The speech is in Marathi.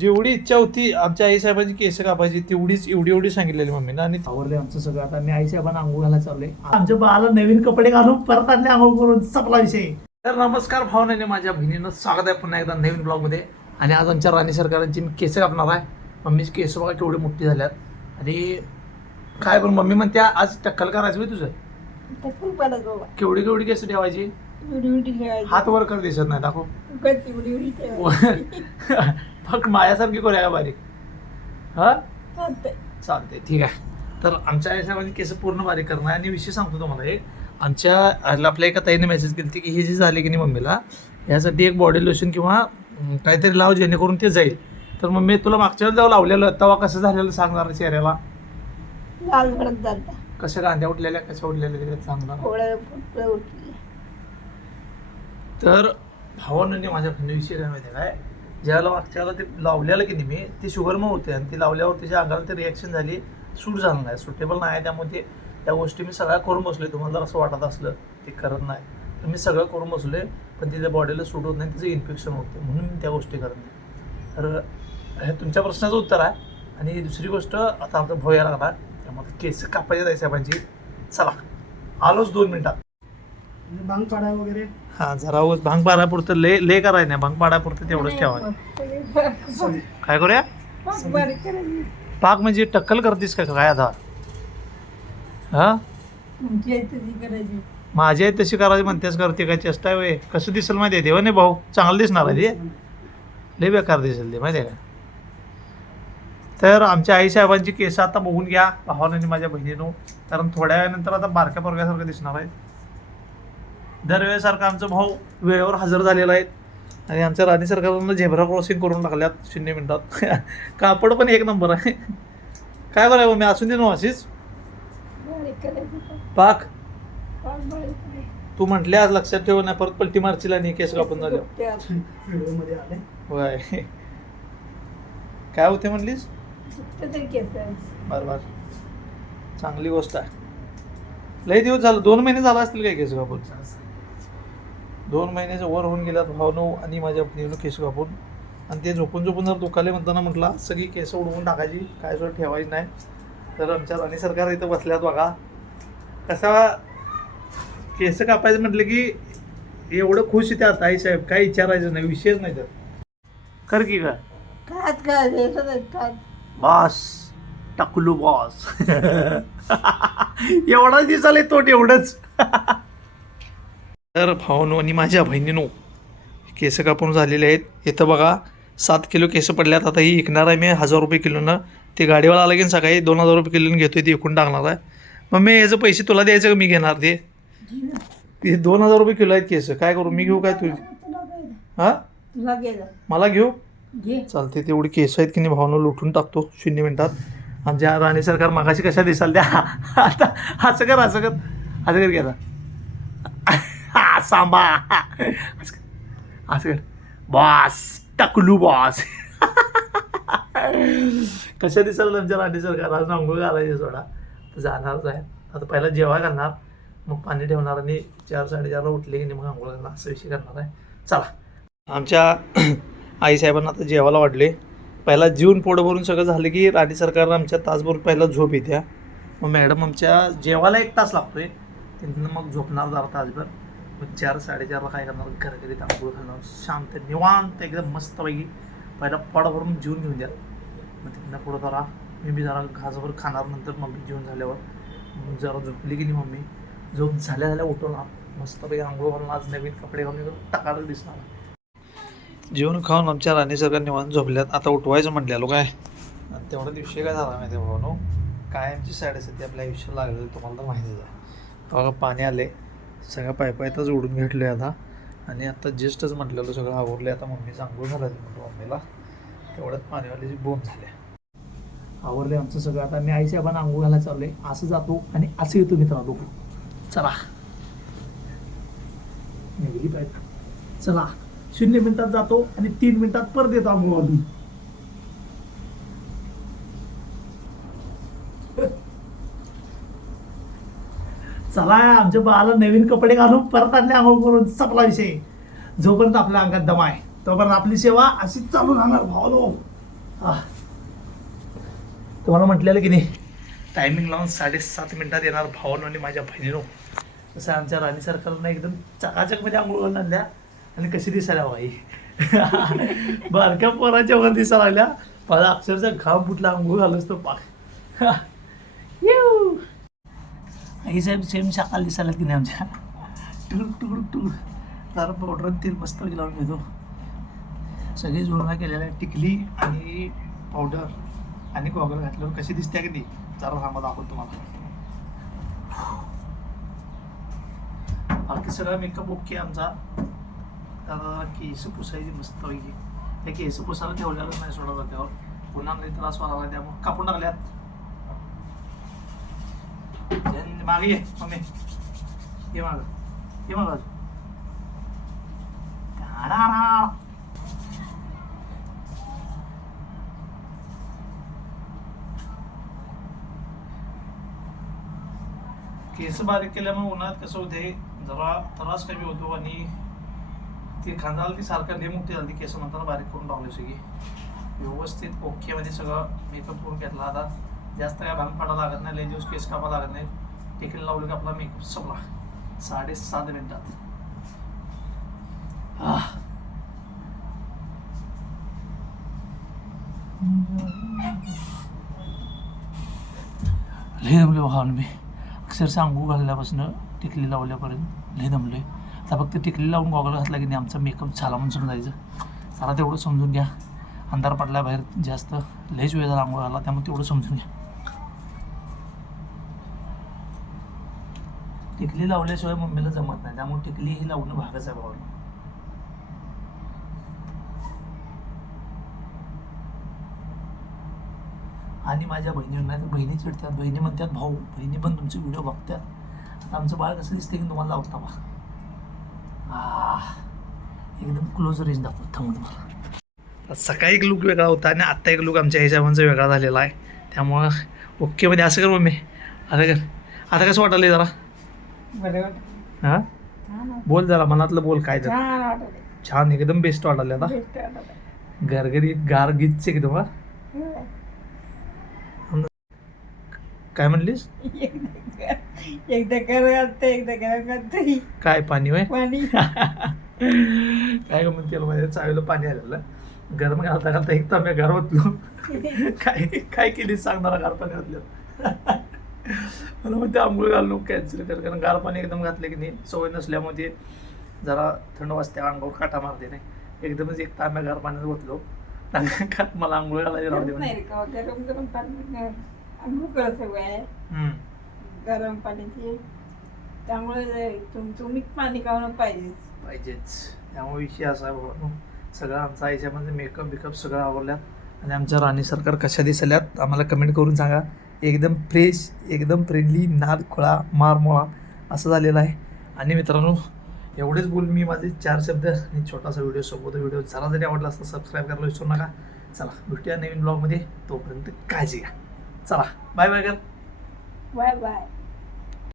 जेवढी इच्छा होती आमच्या आईसाहेबांची केस कापायची तेवढीच एवढी सांगितलेली मम्मीनं. आणि आवरले आमचं सगळं. आता मी आईसाहेबांना आंघोळ घालायला चाललोय. आमच्या बाळाला नवीन कपडे घालून परत आणले आंघोळ करून. संपला विषय. तर नमस्कार भावनेने माझ्या बहिणीनं स्वागत आहे पुन्हा एकदा नवीन ब्लॉगमध्ये. आणि आज आमच्या राणी सरकारांची मी केस कापणार आहे. मम्मीची केस बघा केवढी मोठी झाल्यात. आणि काय पण मम्मी म्हणते आज टक्कल करायचं होय तुझं. केवढी केवढी केस ठेवायची. हात वर कर दिसत नाही दाखव. फक्त माझ्यासारखी करूया का बारीक. हा चालते ठीक आहे. तर आमच्या आईसाहेबांनी केस पूर्ण बारीक करणार. आणि विषय सांगतो तुम्हाला एक. आमच्या आपल्या एका ताईने मेसेज केली की हे जे झाले की नाही मम्मीला यासाठी एक बॉडी लोशन किंवा काहीतरी लाव जेणेकरून ते जाईल. तर मम्मी तुला मागच्या वेळेस जाऊ लावलेलं तेव्हा कसं झालेलं सांगणार चेहऱ्याला. कशा गांध्या उठलेल्या कशा उठलेल्या सांगणार. तर भावानं माझ्या विषय काय माहिती काय ज्याला मागच्या वेळेला ते लावलेलं की नाही मी ते शुगरमुळे होते. आणि ते लावल्यावर त्याच्या अंगाला ते रिॲक्शन झाली. सूट झालं नाही सुटेबल नाही. त्यामुळे त्या गोष्टी मी सगळ्या करून बसले. तुम्हाला जर असं वाटत असलं ते करत नाही तर मी सगळं करून बसले. पण तिच्या बॉडीला सूट होत नाही तिचं इन्फेक्शन होतं म्हणून मी त्या गोष्टी करत नाही. तर हे तुमच्या प्रश्नाचं उत्तर आहे. आणि दुसरी गोष्ट आता आमचा भोव यायला लागला त्यामुळे केस कापायचे जायचे साहेबांची. चला आलोच 2 मिनिटात. भांग पाडा वगैरे. हां जरा भांग पाडापुरतं ले करायचं नाही. भांग पाडापुरतं तेवढंच ठेवायचं. काय करूया पाक म्हणजे टक्कल करतीस का काय आता. हा माझी आई तशी करायची म्हणतेच करते काय चेष्टा आहे वय. कसं दिसेल माहिती आहे देवा नाही भाऊ चांगलं दिसणार आहे ते. लय बेकार दिसेल ते माहिती आहे का. तर आमच्या आईसाहेबांची केस आता बघून घ्या भावाने माझ्या बहिणीनं. कारण थोड्या वेळानंतर आता बारक्या पोरग्यासारखं दिसणार आहे. दरवेळेसारखं आमचं भाऊ वेळेवर हजर झालेला आहे. आणि आमच्या राणी सरकारनं झेब्रा क्रॉसिंग करून टाकल्यात 0 मिनिटात. कापड पण 1 नंबर आहे. काय बरं आहे मी असून दे ना अशीच पाक. तू म्हटले आज लक्षात ठेव नाही परत पलटी मारशील आणि केस कापून झाले. होय काय होते म्हणलीस. बरं चांगली गोष्ट आहे. लई दिवस झालं 2 महिने झाला असतील काय केस कापून. 2 महिन्याच्या वर होऊन गेल्यात भावनो आणि माझ्या बहिणीनं केस कापून. आणि ते झोपून जर दुखाले म्हणताना म्हटलं सगळी केस उडवून टाकायची काय सोड ठेवायची नाही. तर आमच्या राणी सरकार इथं बसल्यात बघा. कसा केस कापायचं म्हटलं की एवढं खुश येते आता आईसाहेब काय विचारायचं नाही विषयच नाही. तर कर की का बॉस टाकलू बॉस. एवढाच दिसायला तो एवढंच. तर भावानो आणि माझ्या बहिणीनो केस कापून झालेले आहेत. इथं बघा 7 किलो केस पडल्यात. आता ही विकणार आहे मी 1000 रुपये किलोनं. ते गाडीवाला आला की सकाळी 2000 रुपये किलोनं घेतोय ते विकून टाकणार आहे. मग मी याचं पैसे तुला द्यायचं का मी घेणार ते 2000 रुपये किलो आहेत केस. काय करू मी घेऊ काय तुझी. हां मला घेऊ चालते. तेवढी केस आहेत की नाही भावना लुटून टाकतो 0 मिनिटात. आमच्या राणी सरकार मागाशी कशा दिसाल त्या. आता असं कर घ्या सांबा असं कर बॉस टाकलू बॉस. कशा दिसाल आमच्या राणी सरकार. आज अंघोळ घालायचे सोडा तर जाणारच आहे. आता पहिला जेव्हा घालणार मग पाणी ठेवणार आणि 4-4:30ला उठले की नाही मग अंघोळ घालणार असा विषय करणार आहे. चला आमच्या आईसाहेबांना आता जेवायला वाढले. पहिला जीवन पोट भरून सगळं झालं की राणी सरकारनं आमच्या तासभर पहिला झोप येत्या. मग मॅडम आमच्या जेवायला 1 तास लागतो आहे. तिथनं मग झोपणार जरा तासभर. मग 4-4:30ला काय करणार घरगरीत आंघोळ घालणार शांत निवांत एकदम मस्तपैकी. पहिला पोट भरून जेवून घेऊन द्या. मग तिथनं पुढं जरा मी जरा घासभर खाणार. नंतर मम्मी जेवण झाल्यावर जरा झोपली की नाही मम्मी झोप झाल्या उठवणार मस्तपैकी आंघोळ घालणार. आज नवीन कपडे घालून टाकायला दिसणार. जेवण खाऊन आमच्या राणी सरकार निवांत झोपल्यात. आता उठवायचं म्हटलेलो काय आणि तेवढा दिवशी काय झाला माहिती आहे भावनो. कायमची साईड असते ती आपल्या आयुष्यात लागलेली तुम्हाला तर माहितीच आहे. बघा पाणी आले सगळ्या पायपायतच ओढून घेतलो आहे आता. आणि आता जस्टच म्हटलेलं सगळं आवरले. आता मम्मीचं आंघोळ घालायचं म्हटलं मम्मीला. तेवढ्यात पाणीवालीची बोंब झाल्या. आवरले आमचं सगळं. आता मी आईसाहेबांना आंघोळ घालायला चाललोय. असं जातो आणि असं येतो मित्रांनो. चला चला 0 मिनिटात जातो आणि 3 मिनिटात परत येतो आंघोळ घालून. चला आमच्या बाळाला नवीन कपडे घालून परत आणले आंघोळ करून. संपला विषय. जोपर्यंत आपल्या अंगात दम आहे तोपर्यंत आपली सेवा अशीच चालू राहणार भावानो. तुम्हाला म्हटलेलं की नाही टायमिंग लावून 7:30 मिनिटात येणार भावानं आणि माझ्या बहिणीनो. तसं आमच्या राणी सरकारनं एकदम चकाचकमध्ये आंघोळ घालून आणल्या आणि कशी दिसायला बाई बारक्या पोराच्या वर दिसायला लागल्या. मला अक्षरशः घाम फुटला आंघोळ घालूच तो पाक. आई साहेब सेम शाकाल दिसायला की नाही आमच्या. टुक टुक टुक जरा पावडर तेल मस्त लावून घेतो. सगळी जुळणा केलेल्या टिकली आणि पावडर आणि गॉगल घातल्यावर कशी दिसते की नाही जरा थांबा दाखवतो तुम्हाला. बाकी सगळा मेकअप ओके आमचा. त्याला केस पुसायची मस्त पैकी. त्या केस पुसायला ठेवलेलं नाही सोडा त्यावर पुन्हा नाही त्रास व्हायला त्यामुळे कापून टाकल्यात. मागे ये मम्मी ये माग ये माग केस बारीक केल्यामुळे उन्हात कसं होते जरा त्रास कमी होतो आणि ती खांदाला ती सारखं लई मोठी झाली केस नंतर बारीक करून टाकली सगळी व्यवस्थित ओके मध्ये सगळं मेकअप करून घेतला. आता जास्त काय भांग पाडा लागत नाही. लई दिवस केस कापा लागत नाही. टिकली लावलं की आपला मेकअप संपला 7:30 मिनिटात. लई दमले भावानं मी अक्षरशः आंघोळ घालल्यापासून टिकली लावल्यापर्यंत लई दमलोय. आता फक्त टिकली लावून गॉगल घातला की नाही आमचा मेकअप झाला म्हणून समजून जायचं. जरा तेवढं समजून घ्या. अंधार पडला बाहेर जास्त लईच वेळ झाला आंघोळ घाला त्यामुळे तेवढं समजून घ्या. टिकली लावल्याशिवाय मम्मीला जमत नाही त्यामुळे टिकली ही लावणं भागच आहे भावाला. आणि माझ्या बहिणींना तर बहिणी चिडतात. बहिणी म्हणतात भाऊ बहिणी पण तुमचे व्हिडिओ बघतात. आता आमचं बाळ कसं दिसते की तुम्हाला लावता बा एकदम क्लोज रेंज दाखवत थांबू तुम्हाला. सकाळी एक लुक वेगळा होता आणि आत्ता एक लुक आमच्या हिशोबांचा वेगळा झालेला आहे. त्यामुळं ओकेमध्ये असं कर मम्मी आता कर. आता कसं वाटलं जरा हां बोल जरा मनातलं बोल काय तर. छान एकदम बेस्ट वाटायला आता घरघरीत गारगीतच एकदम. काय म्हणलीस एकदा करते काय पाणी होय पाणी काय म्हणते माझ्या चावीला पाणी आलेलं गरम घालता घालता एक तांब्या गार ओतलो. काय काय केली सांगणारा गार पाणी घातलं मला मग ते आंघोळ घालून कॅन्सल कर. कारण गार पाणी एकदम घातले की नाही सवय नसल्यामुळे जरा थंड वाजते अंगावर काटा मारते नाही. एकदमच एक तांब्या गार पाण्यात ओतलो मला आंघोळ घालायला राहू दे. गरम गरम पाणी आंघोळ करत सवय गरम पाण्याची त्यामुळे तुम्ही पाणी कावणं पाहिजेच. त्यामुळे विषय असा आहे बाबा सगळं आमचा याच्यामध्ये मेकअप बिकअप सगळं आवडल्यात आणि आमच्या राणी सरकार कशा दिसल्यात आम्हाला कमेंट करून सांगा. एकदम फ्रेश एकदम फ्रेंडली नाद खुळा मारमोळा असं झालेलं आहे. आणि मित्रांनो एवढेच बोल मी माझे 4 शब्द आणि छोटासा व्हिडिओ सोबत व्हिडिओ जरा जरी आवडला असता सबस्क्राईब करायला विसरू नका. चला भेटूया नवीन ब्लॉगमध्ये. तोपर्यंत काळजी घ्या. चला बाय बाय कर. Bye bye.